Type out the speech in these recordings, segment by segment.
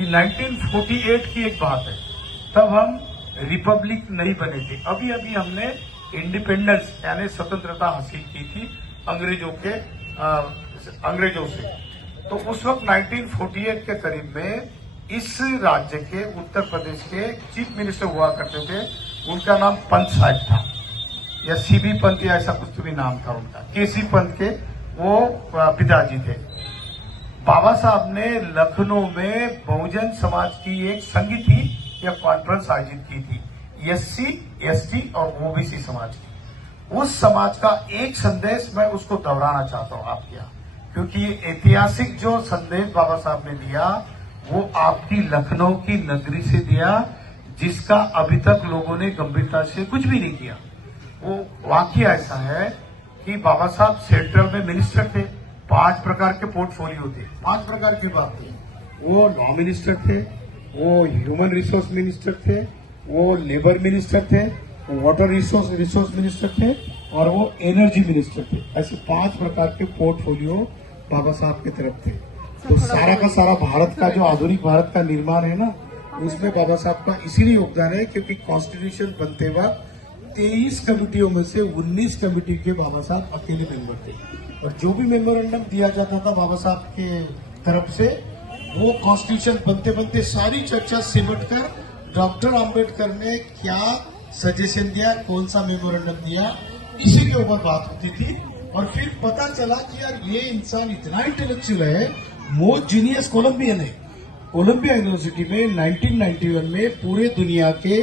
कि 1948 की एक बात है, तब हम रिपब्लिक नहीं बने थे, अभी अभी हमने इंडिपेंडेंस यानी स्वतंत्रता हासिल की थी अंग्रेजों से। तो उस वक्त 1948 के करीब में इस राज्य के उत्तर प्रदेश के चीफ मिनिस्टर हुआ करते थे, उनका नाम पंत साहब था या सीबी पंत या ऐसा कुछ तो भी नाम था उनका, केसी पंत के वो पिताजी थे। बाबा साहब ने लखनऊ में बहुजन समाज की एक संगीति या कॉन्फ्रेंस आयोजित की थी, एससी, एसटी और ओबीसी समाज की। उस समाज का एक संदेश मैं उसको दोहराना चाहता हूं आपके यहाँ, क्योंकि ये ऐतिहासिक जो संदेश बाबा साहब ने दिया वो आपकी लखनऊ की नगरी से दिया, जिसका अभी तक लोगों ने गंभीरता से कुछ भी नहीं किया। वो वाकया ऐसा है कि बाबा साहब सेंट्रल में मिनिस्टर थे, 5 प्रकार के पोर्टफोलियो थे, 5 प्रकार की बात थी। वो लॉ मिनिस्टर थे, वो ह्यूमन रिसोर्स मिनिस्टर थे, वो लेबर मिनिस्टर थे, वो वाटर रिसोर्स मिनिस्टर थे और वो एनर्जी मिनिस्टर थे। ऐसे 5 प्रकार के पोर्टफोलियो बाबा साहब की तरफ थे। तो सारा का सारा भारत का जो आधुनिक भारत का निर्माण है ना, उसमें बाबा साहब का इसीलिए योगदान है क्योंकि कॉन्स्टिट्यूशन बनते वक्त 23 कमेटियों में से 19 कमेटी के बाबा साहब अकेले मेंबर थे, और जो भी मेमोरेंडम दिया जाता था बाबा साहब के तरफ से, वो कॉन्स्टिट्यूशन बनते बनते सारी चर्चा सिमट कर डॉक्टर आम्बेडकर ने क्या सजेशन दिया, कौन सा मेमोरेंडम दिया, इसी के ऊपर बात होती थी। और फिर पता चला कि यार ये इंसान इतना इंटेलेक्चुअल है, मोस्ट जीनियस कोलंबियन है। कोलंबिया यूनिवर्सिटी में 1991 में पूरे दुनिया के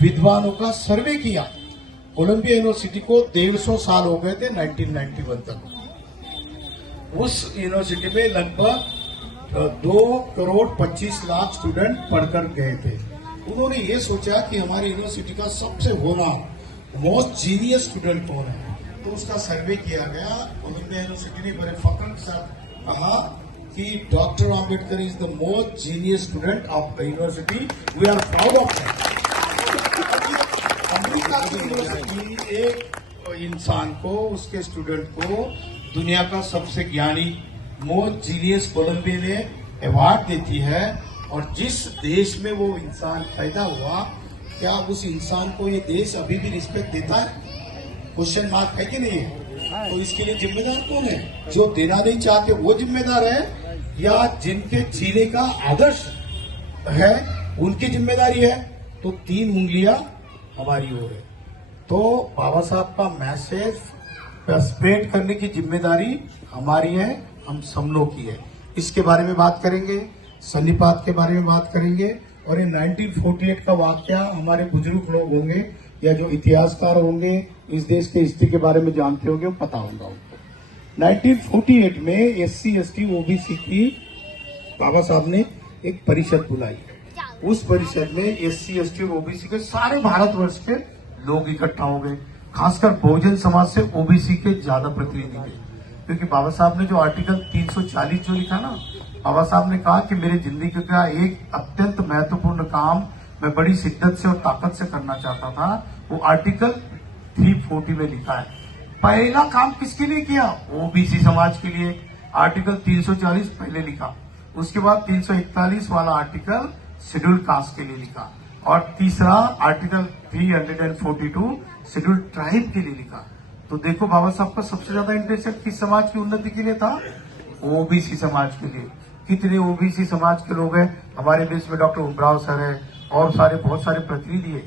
विद्वानों का सर्वे किया। कोलंबिया यूनिवर्सिटी को 150 साल हो गए थे 1991 तक। उस यूनिवर्सिटी में लगभग 2 करोड़ 25 लाख स्टूडेंट पढ़कर गए थे। उन्होंने ये सोचा कि हमारी यूनिवर्सिटी का सबसे होनहार मोस्ट जीनियस स्टूडेंट कौन है, तो उसका सर्वे किया गया। कोलंबिया यूनिवर्सिटी ने बड़े फख्र के साथ कहा कि doctor Ambedkar is the most genius student of the university, we are proud of that. America की यूनिवर्सिटी एक इंसान को, उसके स्टूडेंट को दुनिया का सबसे ज्ञानी मोस्ट जीनियस कोलंबियन अवार्ड देती है, और जिस देश में वो इंसान पैदा हुआ, क्या उस इंसान को ये देश अभी भी रिस्पेक्ट देता है? क्वेश्चन मार्क है कि नहीं है? तो इसके लिए जिम्मेदार कौन है? जो देना नहीं चाहते वो जिम्मेदार है, या जिनके जीने का आदर्श है उनकी जिम्मेदारी है? तो 3 उंगलियां हमारी ओर है। तो बाबा साहब का मैसेज स्प्रेड करने की जिम्मेदारी हमारी है, हम सब लोग की है। इसके बारे में बात करेंगे, सन्निपात के बारे में बात करेंगे, और ये 1948 का वाकया हमारे बुजुर्ग लोग होंगे या जो इतिहासकार होंगे, इस देश के हिस्ट्री के बारे में जानते होंगे, वो पता होगा उनको। 1948 में एससी, एसटी, ओबीसी की बाबा साहब ने एक परिषद बुलाई। उस परिषद में एससी, एसटी और ओबीसी के सारे भारतवर्ष के लोग इकट्ठा हो गए। खासकर बहुजन समाज से ओबीसी के ज्यादा प्रतिनिधि थे, क्योंकि बाबा साहब ने जो आर्टिकल 340 जो लिखा ना, बाबा साहब ने कहा कि मेरी जिंदगी का एक अत्यंत महत्वपूर्ण काम मैं बड़ी शिद्दत से और ताकत से करना चाहता था, वो आर्टिकल 340 में लिखा है। पहला काम किसके लिए किया? ओबीसी समाज के लिए। आर्टिकल 340 पहले लिखा, उसके बाद 341 वाला आर्टिकल शेड्यूल कास्ट के लिए लिखा, और तीसरा आर्टिकल 342 शेड्यूल ट्राइब के लिए लिखा। तो देखो बाबा साहब का सबसे ज्यादा इंटरेस्ट किस समाज की उन्नति के लिए था? ओबीसी समाज के लिए। कितने ओबीसी समाज के लोग हैं हमारे देश में? डॉक्टर उमराव सर है और बहुत सारे प्रतिनिधि है,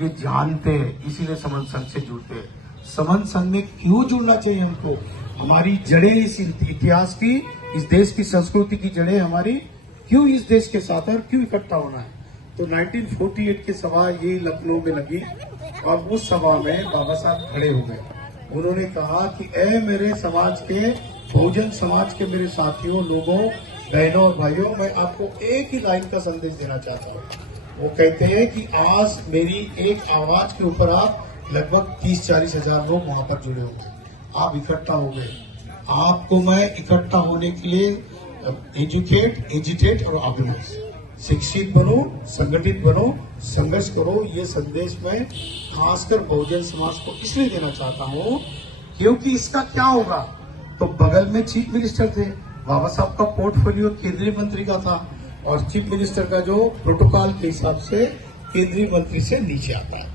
ये जानते हैं, इसीलिए समन संघ से जुड़ते हैं। समन संघ में क्यों जुड़ना चाहिए हमको? हमारी जड़ें इस इतिहास की, इस देश की संस्कृति की जड़ें हमारी क्यों इस देश के साथ है और क्यों इकट्ठा होना है? तो 1948 की सभा ये लखनऊ में लगी, और उस सभा में बाबा साहब खड़े हो गए। उन्होंने कहा कि ए मेरे समाज के, बहुजन समाज के मेरे साथियों, लोगों, बहनों और भाइयों, मैं आपको एक ही लाइन का संदेश देना चाहता हूँ। वो कहते हैं कि आज मेरी एक आवाज के ऊपर आप लगभग 30-40 हजार लोग वहां पर जुड़े होंगे, आप इकट्ठा हो गए। आपको मैं इकट्ठा होने के लिए एजुकेट, एजिटेट और ऑर्गेनाइज, शिक्षित बनो, संगठित बनो, संघर्ष करो, ये संदेश मैं खासकर बहुजन समाज को इसलिए देना चाहता हूँ क्योंकि इसका क्या होगा? तो बगल में चीफ मिनिस्टर थे, बाबा साहब का पोर्टफोलियो केंद्रीय मंत्री का था, और चीफ मिनिस्टर का जो प्रोटोकॉल के हिसाब से केंद्रीय मंत्री से नीचे आता है।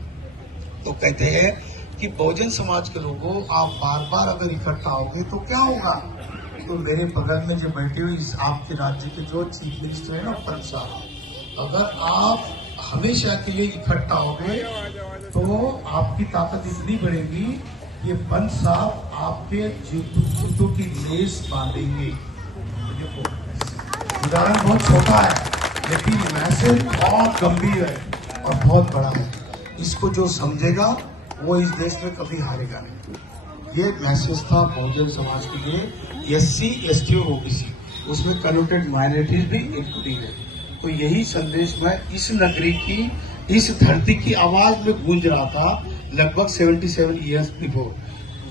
तो कहते हैं कि बहुजन समाज के लोगों, आप बार बार अगर इकट्ठा होगे तो क्या होगा। तो मेरे बगल में जो बैठे हुए इस आपके राज्य के जो चीफ मिनिस्टर है ना, पंत साहब, अगर आप हमेशा के लिए इकट्ठा होगे तो आपकी ताकत इतनी बढ़ेगी, ये पंत साहब आपके जूतों की लेस बांधेंगे। देखो, उदाहरण बहुत छोटा है लेकिन मैसेज बहुत गंभीर है और बहुत बड़ा है। इसको जो समझेगा वो इस देश में कभी हारेगा नहीं। ये मैसेज था बहुजन समाज के लिए, SC, ST और OBC, उसमें कन्वर्टेड माइनॉरिटीज भी इंक्लूडिंग है। तो यही संदेश मैं इस नगरी की, इस धरती की आवाज में गूंज रहा था लगभग 77 ईयर्स बिफोर।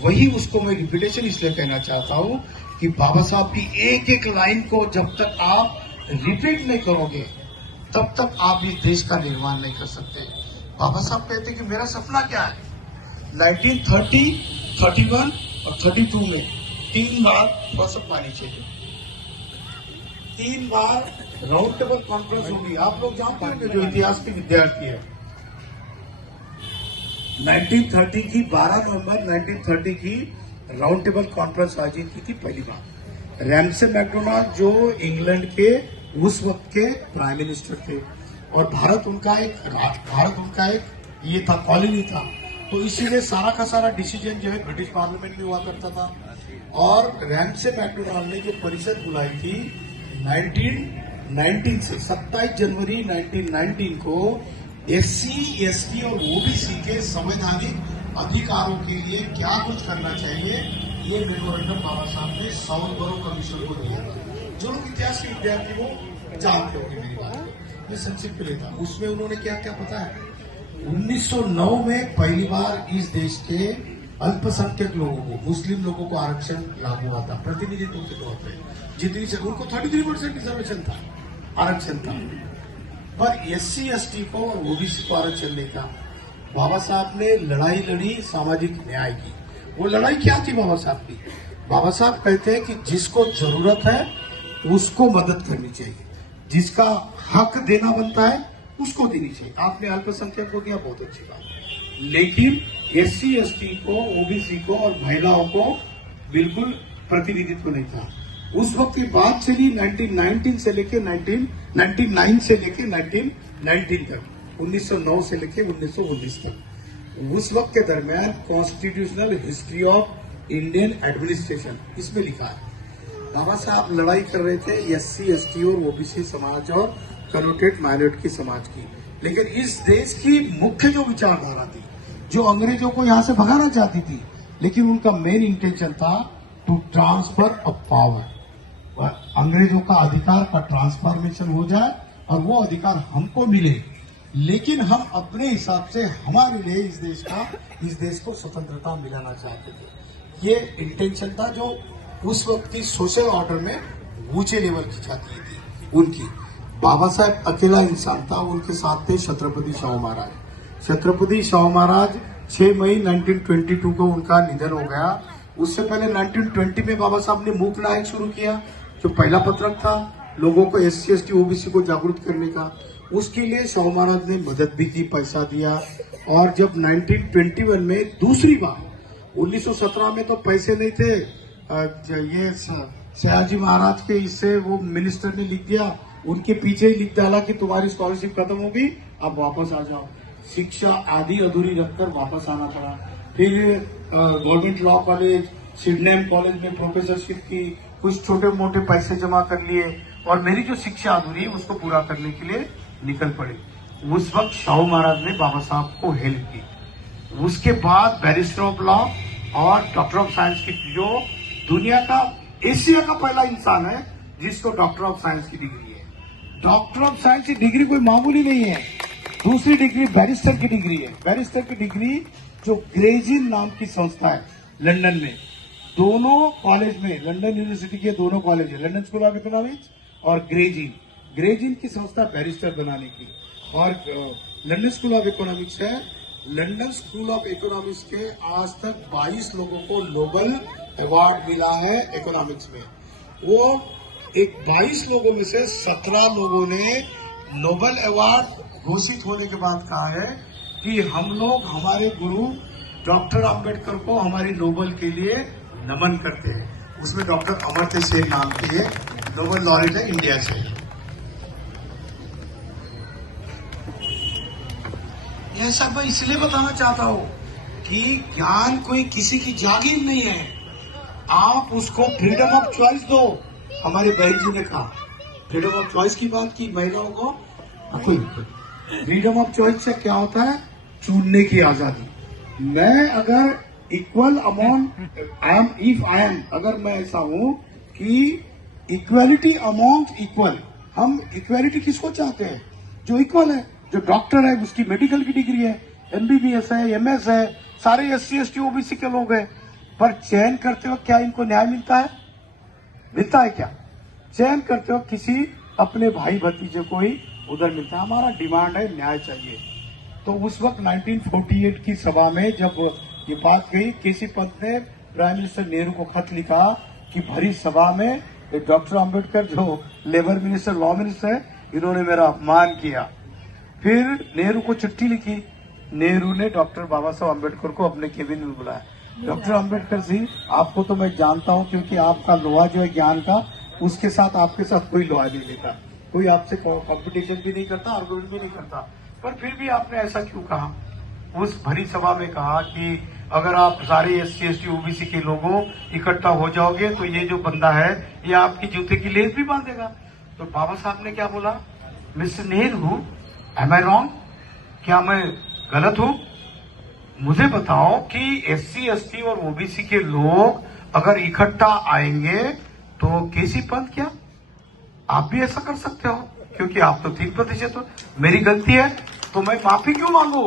वही उसको मैं रिपीटेशन इसलिए कहना चाहता हूँ कि बाबा साहब की एक एक लाइन को जब तक आप रिपीट नहीं करोगे तब तक आप इस देश का निर्माण नहीं कर सकते। बाबा साहब कहते हैं कि मेरा सपना क्या है। 1930, 31 और 32 में 3 बार थोड़ा सा पानी चाहिए, 3 बार राउंड टेबल कॉन्फ्रेंस होगी। आप लोग जानते होंगे जो इतिहास के विद्यार्थी है। 1930 की 12 नवंबर 1930 की राउंड टेबल कॉन्फ्रेंस आयोजित की थी पहली बार। रैमसे मैकडोनाल्ड जो इंग्लैंड के उस वक्त के प्राइम मिनिस्टर थे और भारत उनका एक ये था, कॉलोनी था। तो इसीलिए सारा का सारा डिसीजन जो है ब्रिटिश पार्लियामेंट में हुआ करता था। और रैमसे मैकडोनाल्ड ने जो परिषद बुलाई थी 1919 से 27 जनवरी 1919 को SC, ST और OBC के संवैधानिक अधिकारों के लिए क्या कुछ करना चाहिए, ये मेमोरेंडम बाबा साहब ने साउथबरो कमीशन को दिया था। जो लोग इतिहास के विद्यार्थी वो जानते होंगे मेरी बात, मैं संक्षिप्त लेता हूं। उसमें उन्होंने क्या क्या पता है। 1909 में पहली बार इस देश के अल्पसंख्यक लोगों को, मुस्लिम लोगों को आरक्षण लागू हुआ था प्रतिनिधित्व के तौर पर। जितनी से उनको 33% रिजर्वेशन था, आरक्षण था, पर SC, ST को और OBC को आरक्षण नहीं था। बाबा साहब ने लड़ाई लड़ी सामाजिक न्याय की। वो लड़ाई क्या थी बाबा साहब की? बाबा साहब कहते हैं कि जिसको जरूरत है उसको मदद करनी चाहिए, जिसका हक देना बनता है उसको देनी चाहिए। आपने अल्पसंख्यक को दिया, बहुत अच्छी बात, लेकिन SC, ST को, OBC को और महिलाओं को बिल्कुल प्रतिनिधित्व नहीं था। उस वक्त की बात चली 1919 से लेके 1999 से लेके 1919 तक, 1909 से लेके 1919 तक। उस वक्त के दरमियान constitutional history of Indian administration इसमें लिखा है। बाबा साहब लड़ाई कर रहे थे SC, ST और OBC समाज और कन्वर्टेड माइनॉरिटी समाज की। लेकिन इस देश की मुख्य जो विचारधारा थी, जो अंग्रेजों को यहां से भगाना चाहती थी, लेकिन उनका मेन इंटेंशन था टू ट्रांसफर ऑफ पावर, अंग्रेजों का अधिकार का ट्रांसफॉर्मेशन हो जाए और वो अधिकार हमको मिले, लेकिन हम अपने हिसाब से हमारे लिए इस देश को स्वतंत्रता मिलाना चाहते थे। ये इंटेंशन था जो उस वक्त की सोशल ऑर्डर में ऊंचे लेवल की जाती थी उनकी। बाबा साहब अकेला इंसान था, उनके साथ थे छत्रपति शाहू महाराज। छत्रपति शाहू महाराज 6 मई 1922 को उनका निधन हो गया। उससे पहले 1920 में बाबा साहब ने मूक नायक शुरू किया, जो पहला पत्रक था लोगों को SC, ST, OBC को जागरूक करने का। उसके लिए शाहू महाराज ने मदद भी की, पैसा दिया। और जब 1921 में दूसरी बार, 1917 में तो पैसे नहीं थे, ये सयाजी महाराज के इससे वो मिनिस्टर ने लिख दिया, उनके पीछे ही लिख डाला कि तुम्हारी स्कॉलरशिप खत्म होगी, अब वापस आ जाओ। शिक्षा आधी अधूरी रखकर वापस आना पड़ा। फिर government law college, Sydenham college में प्रोफेसरशिप की, कुछ छोटे मोटे पैसे जमा कर लिए और मेरी जो शिक्षा अधूरी है उसको पूरा करने के लिए निकल पड़े। उस वक्त शाहू महाराज ने बाबा साहब को हेल्प की। उसके बाद बैरिस्टर ऑफ लॉ और डॉक्टर ऑफ साइंस की, जो दुनिया का, एशिया का पहला इंसान है जिसको डॉक्टर ऑफ साइंस की डिग्री है। डॉक्टर ऑफ साइंस की डिग्री कोई मामूली नहीं है। दूसरी डिग्री बैरिस्टर की डिग्री है। बैरिस्टर की डिग्री जो ग्रेजिन नाम की संस्था है लंदन में, दोनों कॉलेज में, लंदन यूनिवर्सिटी के दोनों कॉलेज है, लंदन स्कूल ऑफ इकोनॉमिक्स और ग्रेजिन की संस्था बैरिस्टर बनाने की। और लंदन स्कूल ऑफ इकोनॉमिक्स है। लंदन स्कूल ऑफ इकोनॉमिक्स के आज तक 22 लोगों को नोबेल अवार्ड मिला है इकोनॉमिक्स में। वो एक 22 लोगों में से 17 लोगों ने नोबेल अवार्ड घोषित होने के बाद कहा है कि हम लोग हमारे गुरु डॉक्टर अंबेडकर को हमारी नोबेल के लिए नमन करते हैं। उसमें डॉक्टर अमर्त्य सेन नाम के नोबेल लॉरेट है इंडिया से। यह सब मैं इसलिए बताना चाहता हूं कि ज्ञान कोई किसी की जागीर नहीं है। आप उसको फ्रीडम ऑफ चॉइस दो। हमारे बहन जी ने कहा फ्रीडम ऑफ चॉइस की बात की महिलाओं को। फ्रीडम ऑफ चॉइस से क्या होता है? चुनने की आजादी। मैं अगर इक्वल अमाउंट अगर मैं ऐसा हूं कि इक्वलिटी अमाउंट इक्वल, हम इक्वलिटी किसको चाहते हैं? जो इक्वल है, जो डॉक्टर है उसकी मेडिकल की डिग्री है, MBBS है, MS है, सारे SC ST OBC के लोग हैं। पर चयन करते वक्त क्या इनको न्याय मिलता है? मिलता है क्या? चयन करते वक्त किसी अपने भाई भतीजे को ही उधर मिलता है। हमारा डिमांड है न्याय चाहिए। तो उस वक्त 1948 की सभा में जब ये बात गई, केसी पंत ने प्राइम मिनिस्टर नेहरू को खत लिखा कि भरी सभा में डॉक्टर अंबेडकर जो लेबर मिनिस्टर, लॉ मिनिस्टर है, इन्होंने मेरा अपमान किया। फिर नेहरू को चिट्ठी लिखी। नेहरू ने डॉक्टर बाबा साहब अंबेडकर को अपने केबिन में बुलाया। डॉक्टर अंबेडकर जी, आपको तो मैं जानता हूं क्योंकि आपका लोहा जो है ज्ञान का, उसके साथ आपके साथ कोई लोहा नहीं लेता, कोई आपसे कंपटीशन भी नहीं करता, आर्गुमेंट भी नहीं करता। पर फिर भी आपने ऐसा क्यों कहा? उस भरी सभा में कहा कि अगर आप सारे SC ST OBC के लोगों इकट्ठा हो जाओगे तो ये जो बंदा है ये आपकी जूते की लेस भी बांधेगा। तो बाबा साहब ने क्या बोला? Mister Nehru, am I wrong? क्या मैं गलत हूं? मुझे बताओ कि SC ST और OBC के लोग अगर इकट्ठा आएंगे तो केसी पंत क्या आप भी ऐसा कर सकते हो? क्योंकि आप तो 3% हो। मेरी गलती है तो मैं माफी क्यों मांगू?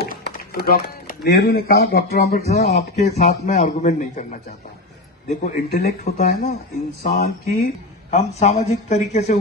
तो नेहरू ने कहा डॉक्टर अम्बेडकर साहब, आपके साथ मैं आर्गुमेंट नहीं करना चाहता। देखो, इंटेलेक्ट होता है ना इंसान की, हम सामाजिक तरीके से